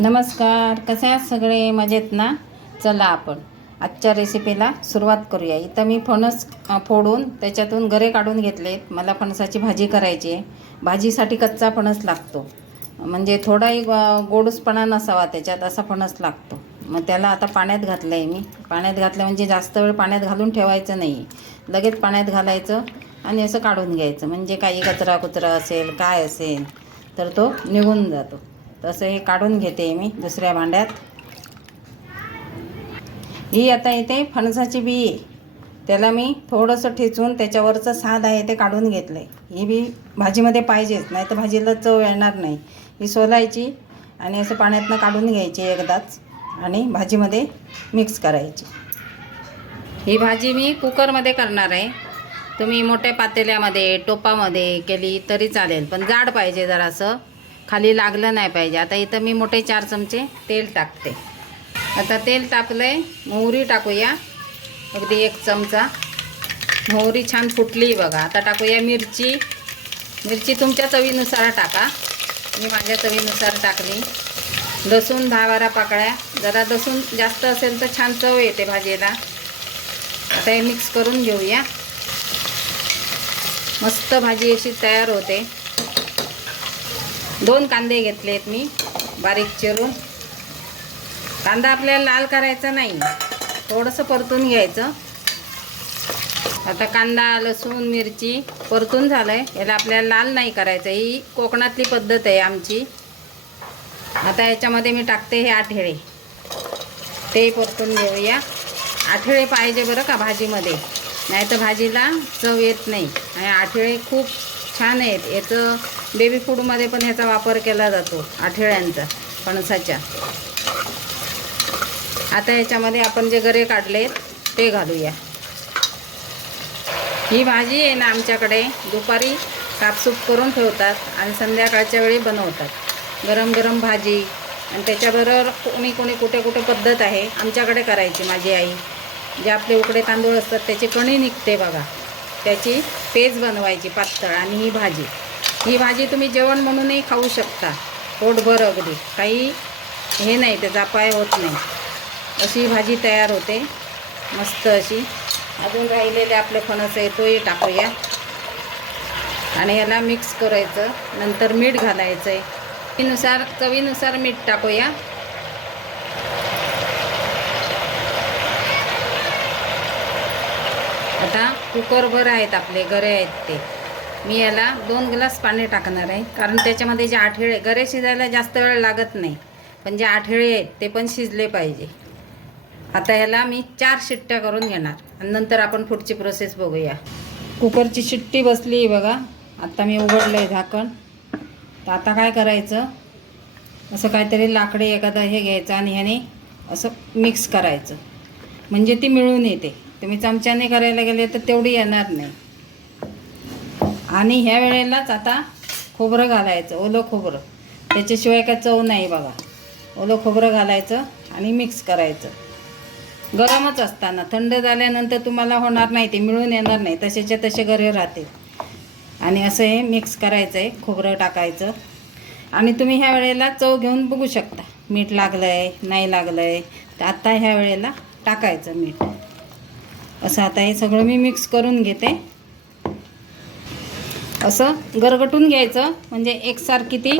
नमस्कार, कसे आहात सगळे? मजेत ना? चला आपण आजच्या रेसिपीला सुरुवात करूया. इथं मी फणस फोडून त्याच्यातून गरे काढून घेतलेत. मला फणसाची भाजी करायची आहे. भाजीसाठी कच्चा फणस लागतो, म्हणजे थोडाही गोडूसपणा नसावा त्याच्यात, असा फणस लागतो. मग त्याला आता पाण्यात घातलं आहे मी. पाण्यात घातलं म्हणजे जास्त वेळ पाण्यात घालून ठेवायचं नाही, लगेच पाण्यात घालायचं आणि असं काढून घ्यायचं. म्हणजे काही कचरा कुचरा असेल काय असेल तर तो निघून जातो. तसं हे काढून घेते मी दुसऱ्या भांड्यात. ही आता इथे फणसाची बी आहे, त्याला मी थोडंसं ठेचून त्याच्यावरचं साध आहे ते काढून घेतलं आहे. ही बी भाजीमध्ये पाहिजेच, नाही तर भाजीला चव येणार नाही. ही सोलायची आणि असं पाण्यातनं काढून घ्यायची एकदाच आणि भाजीमध्ये मिक्स करायची. ही भाजी मी कुकरमध्ये करणार आहे. तुम्ही मोठ्या पातेल्यामध्ये टोपामध्ये केली तरी चालेल, पण जाड पाहिजे, जरासं खाली लागलं नाही पाहिजे. आता इथं मी मोठे 4 चमचे तेल टाकते. आता तेल टाकलं आहे, मोहरी टाकूया अगदी 1 चमचा. मोहरी छान फुटली बघा. आता टाकूया मिरची. मिरची तुमच्या चवीनुसार टाका, मी माझ्या चवीनुसार टाकली. लसूण 10-12 पाकळ्या. जरा लसूण जास्त असेल तर छान चव येते भाजीला. आता हे मिक्स करून घेऊया. मस्त भाजी अशी तयार होते. 2 कांदे घेतलेत मी बारीक चिरून. कांदा आपल्याला लाल करायचा नाही, थोडंसं परतून घ्यायचं. आता कांदा लसूण मिरची परतून झालं आहे. याला आपल्याला लाल नाही करायचं, ही कोकणातली पद्धत आहे आमची. आता याच्यामध्ये मी टाकते हे आठेळे, ते परतून घेऊया. आठेळे पाहिजे बरं का भाजीमध्ये, नाही तर भाजीला चव येत नाही. आणि आठेळे खूप छान आहेत. याचं बेबी फूडमध्ये पण ह्याचा वापर केला जातो, आठेळ्यांचा, फणसाच्या. आता याच्यामध्ये आपण जे गरे काढलेत ते घालूया. ही भाजी आहे ना, आमच्याकडे दुपारी साफसूफ करून ठेवतात आणि संध्याकाळच्या वेळी बनवतात गरम गरम भाजी. आणि त्याच्याबरोबर कोणी कोणी कुठे कुठे पद्धत आहे आमच्याकडे करायची. माझी आई जे आपले उकडे तांदूळ असतात त्याची कणी निघते बघा, त्याची पेज बनवायची पातळ. आणि ही भाजी तुम्ही जेवण म्हणूनही खाऊ शकता, पोटभर अगदी, काही हे नाही, त्याचा अपाय होत नाही. अशी ही भाजी तयार होते मस्त अशी. अजून राहिलेले आपले फणस आहे तोही टाकूया आणि याला मिक्स करायचं. नंतर मीठ घालायचं आहे, चवीनुसार मीठ टाकूया. आता कुकरभर आहेत आपले गरे आहेत ते. मी याला 2 ग्लास पाणी टाकणार आहे, कारण त्याच्यामध्ये जे आठेळे, गरे शिजायला जास्त वेळ लागत नाही, पण जे आठेळे आहेत ते पण शिजले पाहिजे. आता याला मी 4 शिट्ट्या करून घेणार आणि नंतर आपण पुढची प्रोसेस बघूया. कुकरची शिट्टी बसली बघा. आता मी उघडलं आहे झाकण. तर आता काय करायचं, असं काहीतरी लाकडी एखादं हे घ्यायचं आणि ह्याने असं मिक्स करायचं, म्हणजे ती मिळून येते. तुम्ही चमच्याने करायला गेले तर तेवढी येणार नाही. आणि ह्या वेळेलाच आता खोबरं घालायचं, ओलं खोबरं, त्याच्याशिवाय काय चव नाही बघा. ओलं खोबरं घालायचं आणि मिक्स करायचं. गरमच असताना, थंड झाल्यानंतर तुम्हाला होणार नाही, ते मिळून येणार नाही, तसेच्या तसे गरे राहते. आणि असं हे मिक्स करायचं आहे, खोबरं टाकायचं. आणि तुम्ही ह्या वेळेला चव घेऊन बघू शकता, मीठ लागलं आहे नाही लागलं आहे. तर आता ह्या वेळेला टाकायचं मीठ. असं आता हे सगळं मी मिक्स करून घेते. असं गरगटून घ्यायचं, म्हणजे एकसारखी ती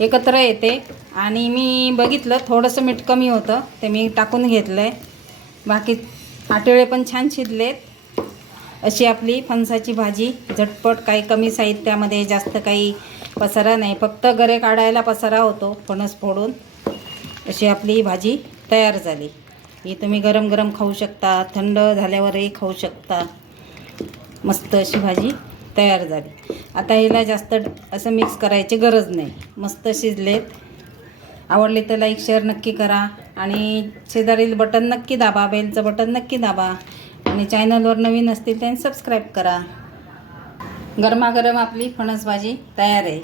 एकत्र येते. आणि मी बघितलं थोडंसं मीठ कमी होतं, ते मी टाकून घेतलं आहे. बाकी आठेळे पण छान शिजलेत. अशी आपली फणसाची भाजी झटपट, काही कमी साहित्यामध्ये, जास्त काही पसारा नाही, फक्त गरे काढायला पसारा होतो फणस फोडून. अशी आपली भाजी तयार झाली. ही तुम्ही गरम गरम खाऊ शकता, थंड झाल्यावरही खाऊ शकता. मस्त अशी भाजी तयार झाली. आता हिला जास्त असं मिक्स करायची गरज नाही, मस्त शिजलेत. आवडली तर लाईक शेअर नक्की करा आणि शेजारील बटन नक्की दाबा, बेलचं बटन नक्की दाबा. आणि चॅनलवर नवीन असतील त्यांनी सबस्क्राईब करा. गरमागरम आपली फणस भाजी तयार आहे.